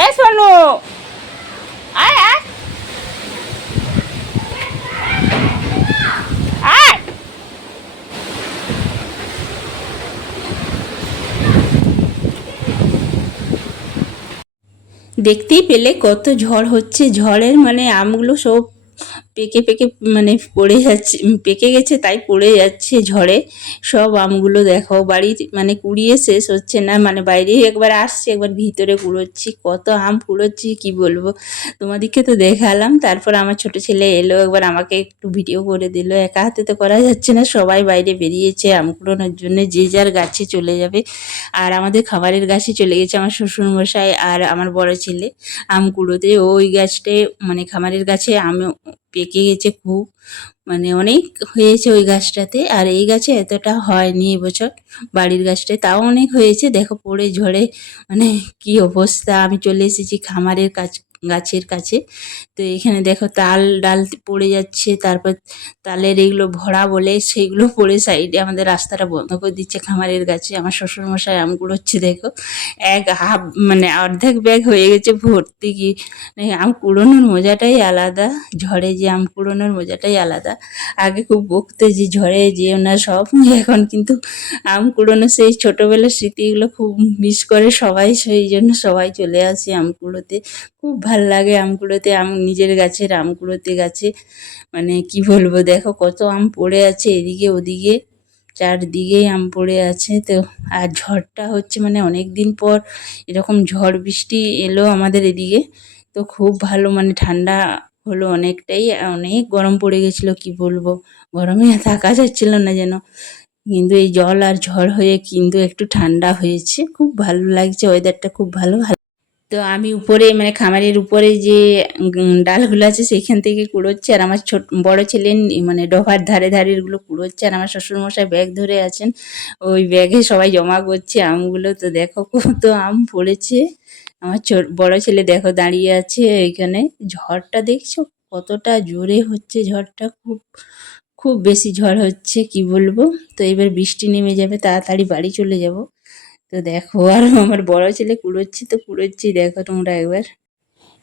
এ সোনু, আয় আয় আয়। দেখতেই পেলে কত ঝড় হচ্ছে, ঝড়ের মানে আমগুলো সব পেকে পেকে মানে পড়ে যাচ্ছে, পেকে গেছে তাই পড়ে যাচ্ছে ঝড়ে। সব আমগুলো দেখো বাড়ির মানে কুড়িয়ে শেষ হচ্ছে না, মানে বাইরে একবার আসছে একবার ভিতরে কুড়োচ্ছি, কত আম কুড়োচ্ছি কি বলবো। তোমাদেরকে তো দেখালাম, তারপর আমার ছোট ছেলে এলো, একবার আমাকে একটু ভিডিও করে দিল। একা হাতে তো করা যাচ্ছে না, সবাই বাইরে বেরিয়েছে আম কুড়োনোর জন্য, যে যার গাছে চলে যাবে। আর আমাদের খাবারের গাছে চলে গেছে আমার শ্বশুরমশাই আর আমার বড় ছেলে আম কুড়োতে। ওই গাছটায় মানে খামারের গাছে আম পেকে গেছে খুব, মানে অনেক হয়েছে ওই গাছটাতে। আর এই গাছে এতটা হয়নি এবছর, বাড়ির গাছটায় তাও অনেক হয়েছে। দেখো পড়ে ঝড়ে মানে কি অবস্থা। আমি চলে এসেছি খামারের গাছের কাছে। তো এখানে দেখো তাল ডাল পড়ে যাচ্ছে, তারপর তালের এগুলো ভরা বলে সেইগুলো পড়ে সাইডে আমাদের রাস্তাটা বন্ধ করে দিচ্ছে খামারের গাছে। আমার শ্বশুরমশাই আম কুড়োচ্ছে দেখো, এক হাফ মানে অর্ধেক ব্যাগ হয়ে গেছে ভর্তি। কি আম কুড়োনোর মজাটাই আলাদা, ঝড়ে যে আম কুড়োনোর মজাটাই আলাদা। আগে খুব বকতো যে ঝড়ে যেও না সব, এখন কিন্তু আম কুড়োনো সেই ছোটোবেলার স্মৃতিগুলো খুব মিস করে সবাই, সেই জন্য সবাই চলে আসে আম কুড়োতে। খুব ভাল লাগে আম কুড়োতে, আম নিজের গাছের আম কুড়োতে গাছে। মানে কি বলবো, দেখো কত আম পড়ে আছে এদিকে ওদিকে, চারদিকেই আম পড়ে আছে। তো আর ঝড়টা হচ্ছে মানে অনেক দিন পর এরকম ঝড় বৃষ্টি এলো আমাদের এদিকে। তো খুব ভালো মানে ঠান্ডা হলো অনেকটাই, অনেক গরম পড়ে গেছিলো কি বলবো, গরমে থাকা যাচ্ছিল না যেন। কিন্তু এই জল আর ঝড় হয়ে কিন্তু একটু ঠান্ডা হয়েছে, খুব ভালো লাগছে, ওয়েদারটা খুব ভালো। তো আমি উপরে মানে খামারের উপরে যে ডালগুলো আছে সেইখান থেকে কুড়োচ্ছে, আর আমার বড় ছেলে মানে ডভার ধারে ধারে এগুলো কুড়োচ্ছে, আর আমার শ্বশুরমশাই ব্যাগ ধরে আছেন, ওই ব্যাগে সবাই জমা করছে আমগুলো। তো দেখো কত আম পড়েছে। আমার বড় ছেলে দেখো দাঁড়িয়ে আছে এইখানে। ঝড়টা দেখছো কতটা জোরে হচ্ছে, ঝড়টা খুব খুব বেশি ঝড় হচ্ছে কি বলবো। তো এবার বৃষ্টি নেমে যাবে, তাড়াতাড়ি বাড়ি চলে যাব। তো দেখো আর আমার বড় ছেলে কুড়োচ্ছি তো কুড়োচ্ছি, দেখো তোমরা একবার।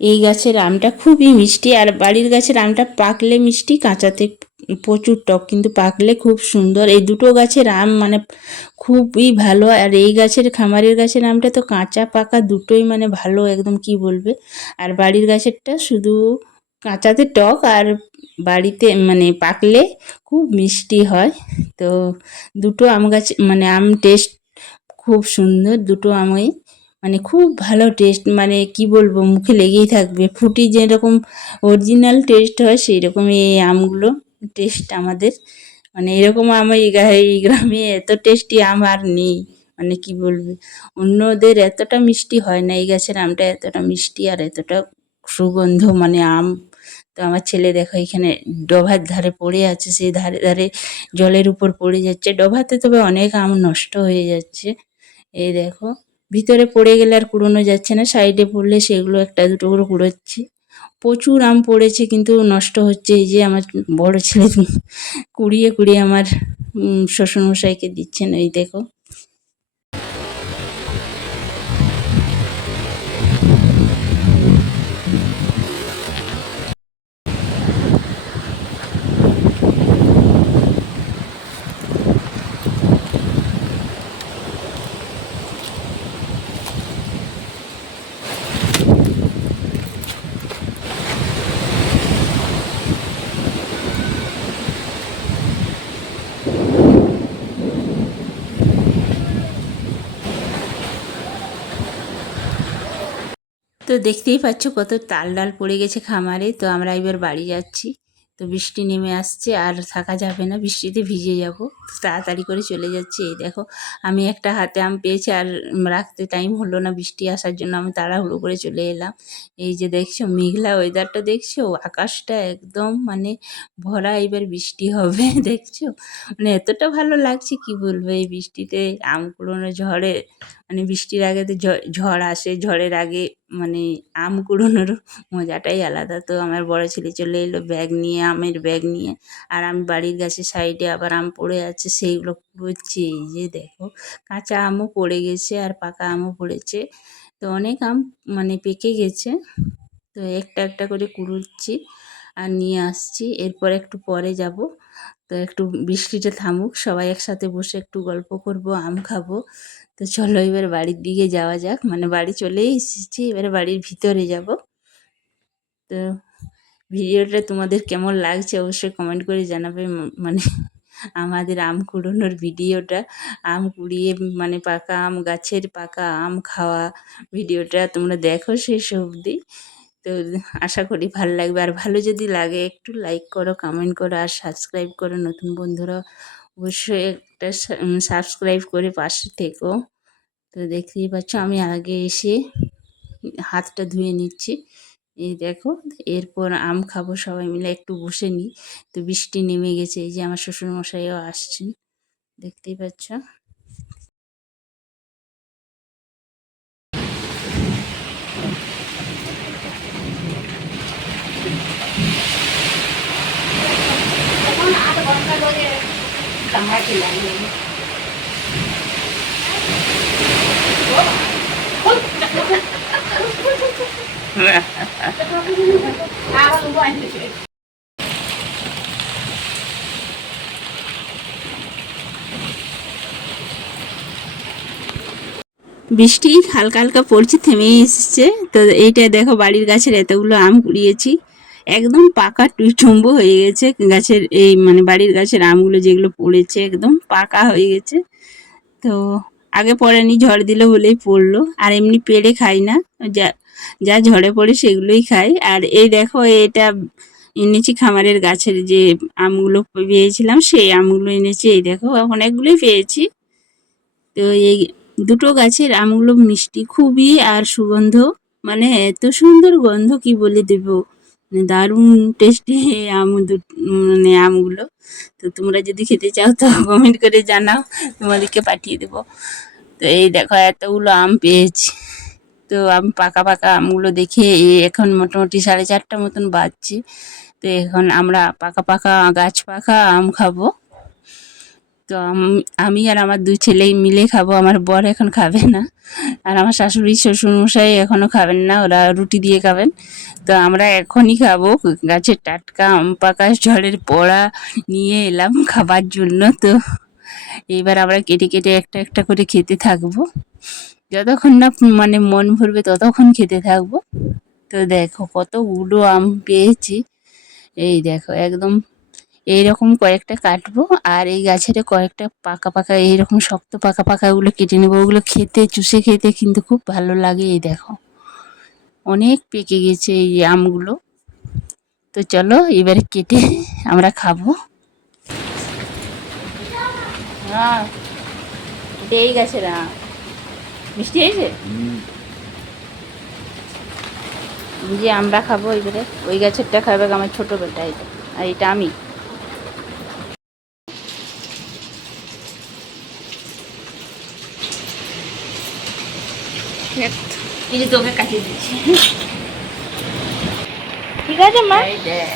এই গাছের আমটা খুবই মিষ্টি, আর বাড়ির গাছের আমটা পাকলে মিষ্টি, কাঁচাতে প্রচুর টক, কিন্তু পাকলে খুব সুন্দর। এই দুটো গাছের আম মানে খুবই ভালো। আর এই গাছের খামারের গাছের আমটা তো কাঁচা পাকা দুটোই মানে ভালো একদম কি বলবে। আর বাড়ির গাছেরটা শুধু কাঁচাতে টক, আর বাড়িতে মানে পাকলে খুব মিষ্টি হয়। তো দুটো আম গাছ মানে আম টেস্ট খুব সুন্দর, দুটো আমই মানে খুব ভালো টেস্ট, মানে কি বলবো মুখে লেগেই থাকবে। ফ্রুটি যেরকম অরিজিনাল টেস্ট হয় সেই রকম এই আমগুলো টেস্ট আমাদের। মানে এরকম আম এই গ্রামে এত টেস্টি আম আর নেই, মানে কি বলবে, অন্যদের এতটা মিষ্টি হয় না, এই গাছের আমটা এতটা মিষ্টি আর এতটা সুগন্ধ মানে আম। তো আমার ছেলে দেখো এখানে ডোভার ধারে পড়ে আছে, সেই ধারে ধারে জলের উপর পড়ে যাচ্ছে। ডোভাতে তবে অনেক আম নষ্ট হয়ে যাচ্ছে, এই দেখো ভিতরে পড়ে গেলে আর কুড়োনো যাচ্ছে না, সাইডে পড়লে সেগুলো একটা দুটো করে কুড়োচ্ছি। প্রচুর আম পড়েছে কিন্তু নষ্ট হচ্ছে, এই যে আমার বড় ছেলে কুড়িয়ে কুড়িয়ে আমার শ্বশুরমশাইকে দিচ্ছেন, এই দেখো। তো দেখতেই পাচ্ছ কত তাল ডাল পড়ে গেছে খামারে। তো আমরা এবার বাড়ি যাচ্ছি, তো বৃষ্টি নেমে আসছে আর থাকা যাবে না, বৃষ্টিতে ভিজে যাব, তাড়াতাড়ি করে চলে যাচ্ছি। এই দেখো আমি একটা হাতে আম পেয়েছি আর রাখতে টাইম হলো না বৃষ্টি আসার জন্য, আমি তাড়াহুড়ো করে চলে এলাম। এই যে দেখছো মেঘলা ওয়েদারটা, দেখছো আকাশটা একদম মানে ভরা, এবার বৃষ্টি হবে দেখছো, মানে এতটা ভালো লাগছে কি বলবো। এই বৃষ্টিতে আম কুড়োনো ঝড়ে মানে বৃষ্টির আগে তো ঝড় আসে, ঝড়ের আগে মানে আম কুড়োনোর মজাটাই আলাদা। তো আমার বড় ছেলে চলে এলো ব্যাগ নিয়ে, আমের ব্যাগ নিয়ে, আর আমি বাড়ির গাছের সাইডে আবার আম পড়ে আছে সেইগুলো কুড়োচ্ছি। এই যে দেখো কাঁচা আমও পড়ে গেছে আর পাকা আমও পড়েছে। তো অনেক আম মানে পেকে গেছে, তো একটা একটা করে কুড়ুচ্ছি আর নিয়ে আসছি। এরপর একটু পরে যাব, তো একটু বৃষ্টিটা থামুক, সবাই একসাথে বসে একটু গল্প করব, আম খাবো। তো চলো এবার বাড়ির দিকে যাওয়া যাক, মানে বাড়ি চলেই এসেছি, এবারে বাড়ির ভিতরে যাব। তো ভিডিওটা তোমাদের কেমন লাগছে অবশ্যই কমেন্ট করে জানাবে। মানে আমাদের আম কুড়োনোর ভিডিওটা, আম কুড়িয়ে মানে পাকা আম, গাছের পাকা আম খাওয়া ভিডিওটা তোমরা দেখো শেষ অবধি। তো আশা করি ভালো লাগবে, আর ভালো যদি লাগে একটু লাইক করো, কমেন্ট করো আর সাবস্ক্রাইব করো। নতুন বন্ধুরা অবশ্যই একটা সাবস্ক্রাইব করে পাশে থেকো। তো দেখতেই পাচ্ছ আমি আগে এসে হাতটা ধুয়ে নিচ্ছি, এই দেখো। এরপর আম খাবো সবাই মিলে, একটু বসে নিই। তো বৃষ্টি নেমে গেছে, এই যে আমার শ্বশুরমশাইও আসছেন, দেখতেই পাচ্ছ। বৃষ্টি হালকা হালকা পড়ছে, থেমেই এসেছে। তো এইটা দেখো বাড়ির গাছের এতগুলো আম কুড়িয়েছি, একদম পাকা টুইটুম্বু হয়ে গেছে গাছের, এই মানে বাড়ির গাছের আমগুলো যেগুলো পড়েছে একদম পাকা হয়ে গেছে। তো আগে পড়েনি, ঝড় দিল বলেই পড়লো, আর এমনি পেড়ে খাই না, যা যা ঝড়ে পড়ে সেগুলোই খাই। আর এই দেখো এটা এনেছি খামারের গাছের যে আমগুলো পেয়েছিলাম, সেই আমগুলো এনেছি, এই দেখো অনেকগুলোই পেয়েছি। তো এই দুটো গাছের আমগুলো মিষ্টি খুবই, আর সুগন্ধ, মানে এত সুন্দর গন্ধ কি বলে দেব, মানে দারুণ টেস্টি মানে আমগুলো। তো তোমরা যদি খেতে চাও তো কমেন্ট করে জানাও, তোমাদেরকে পাঠিয়ে দেবো। তো এই দেখো এতগুলো আম পেয়েছি। তো পাকা পাকা আমগুলো দেখে এখন মোটামুটি 4:30 মতন বাজছে। তো এখন আমরা পাকা পাকা গাছ পাকা আম খাবো। তো আমি আর আমার 2 ছেলেই মিলে খাবো, আমার বর এখন খাবে না, আর আমার শাশুড়ি শ্বশুরমশাই এখনও খাবেন না, ওরা রুটি দিয়ে খাবেন। তো আমরা এখনই খাবো, গাছের টাটকা আম পাকা ঝড়ের পড়া নিয়ে এলাম খাবার জন্য। তো এইবার আমরা কেটে কেটে একটা একটা করে খেতে থাকবো, যতক্ষণ না মানে মন ভরবে ততক্ষণ খেতে থাকবো। তো দেখো কতগুলো আম পেয়েছি, এই দেখো একদম এইরকম কয়েকটা কাটবো, আর এই গাছের কয়েকটা পাকা পাকা এইরকম শক্ত পাকা পাকাগুলো কেটে নেবো, ওগুলো খেতে চুষে খেতে কিন্তু খুব ভালো লাগে। এই দেখো অনেক পেকে গেছে এই আমগুলো। তো চলো এবারে কেটে আমরা খাবো। হ্যাঁ এটা এই গাছের আম, মিষ্টি হয়েছে যে আমরা খাবো এবারে। ওই গাছেরটা খাবে আমার ছোটো বেটা, এটা আর এটা আমি। এই যে তোকে কাটিয়ে দিচ্ছি, ঠিক আছে মা, এই দেখ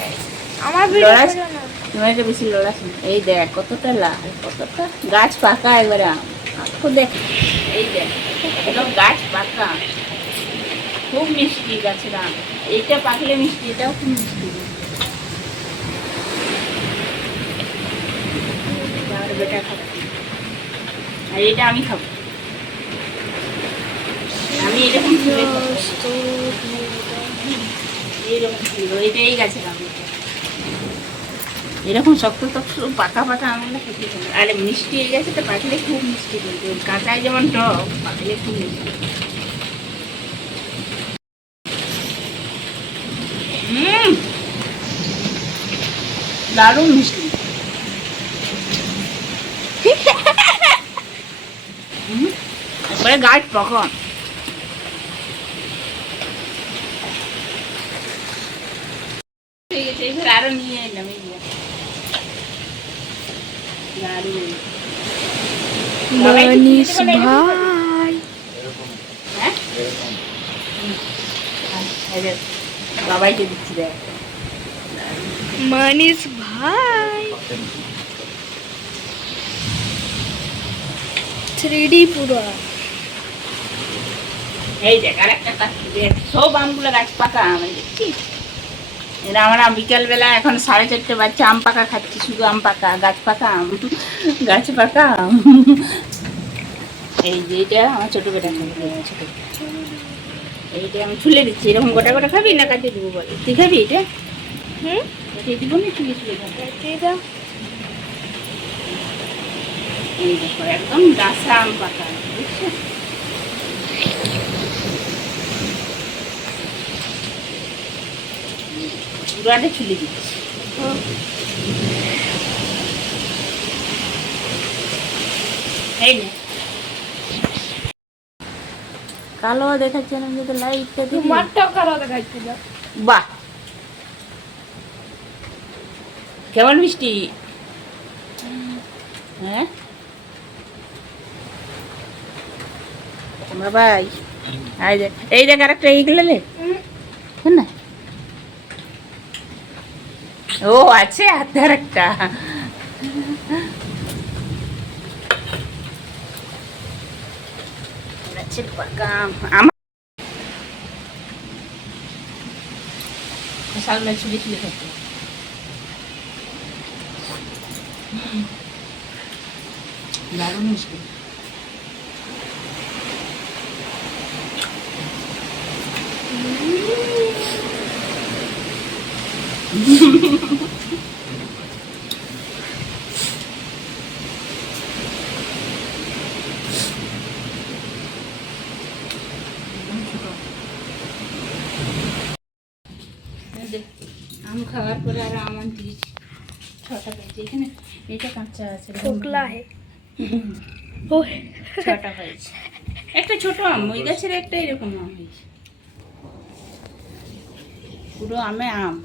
আমার লড়াস, তোমাকে বেশি লড়াস না। এই দেখ কতটা লাল, কতটা গাছ পাকা একবারে আম, তো দেখ এই দেখ একদম গাছ পাকা, খুব মিষ্টি গাছের আম। এইটা পাকলে মিষ্টি, এটাও খুব মিষ্টি। আর বেটা খাবো, আর এটা আমি খাবো, আমি এরকম তুলে খাবো, এইরকম ছিল এটাই গাছের আম। এরকম শক্ত শক্ত পাকা পাকা আমগুলো খেতে হবে, আর মিষ্টি হয়ে গেছে তো পাকলে খুব মিষ্টি, কিন্তু কাঁচায় যেমন টক, পাকলে খুব মিষ্টি। দারুণ মিষ্টি। একবারে গাছ পাকা। ঠিক আছে এবার আরো নিয়ে এলাম, এই যে দারুণ। মানিস ভাই, হ্যাঁ বাবাইকে দিচ্ছি দেখ, মানিস ভাই 3D পুরো। এই দেখ আর একটা সব আমগুলো গাছ পাকা আম দেখছিস। এরা আমরা বিকালবেলা এখন 4:30 বাচ্চা আম পাকা খাচ্ছি, শুধু আম পাকা, গাছ পাকা আম, গাছ পাকা আম। এই যে এটা আমার ছোটো বেটা খাবে, ছোটো এইটা আমি ছুলে দিচ্ছি। এরকম গোটা গোটা খাবি না কাটিয়ে দেবো বলে? তুই খাবি এটা? কাটিয়ে দিব না, ছুলে ছুলে খাবি। এই দেখো একদম ডাসা আম পাকা, বুঝছো? পুরাটা ছুলে দিচ্ছি। এই না কালো দেখাচ্ছে না, যদি লাইটটা দিই। মাঠটাও কালো দেখাচ্ছিল। বাহ, কেমন মিষ্টি। হ্যাঁ বাবাই, এই দেখ আরেকটা এইগুলো লে না। ও আছে হাতে আরেকটা। আমার সামনে ছুলি ছুলি খেতে দারুণ মিষ্টি। আম খাওয়ার পরে আর আম আনতে 6টা পাইছি। এখানে এটা কাঁচা আছে, ঠোকলা হে। 6টা পাইছি। একটা ছোট আম, ওই গাছের একটা এরকম আম হয়েছে, পুরো আমে আম।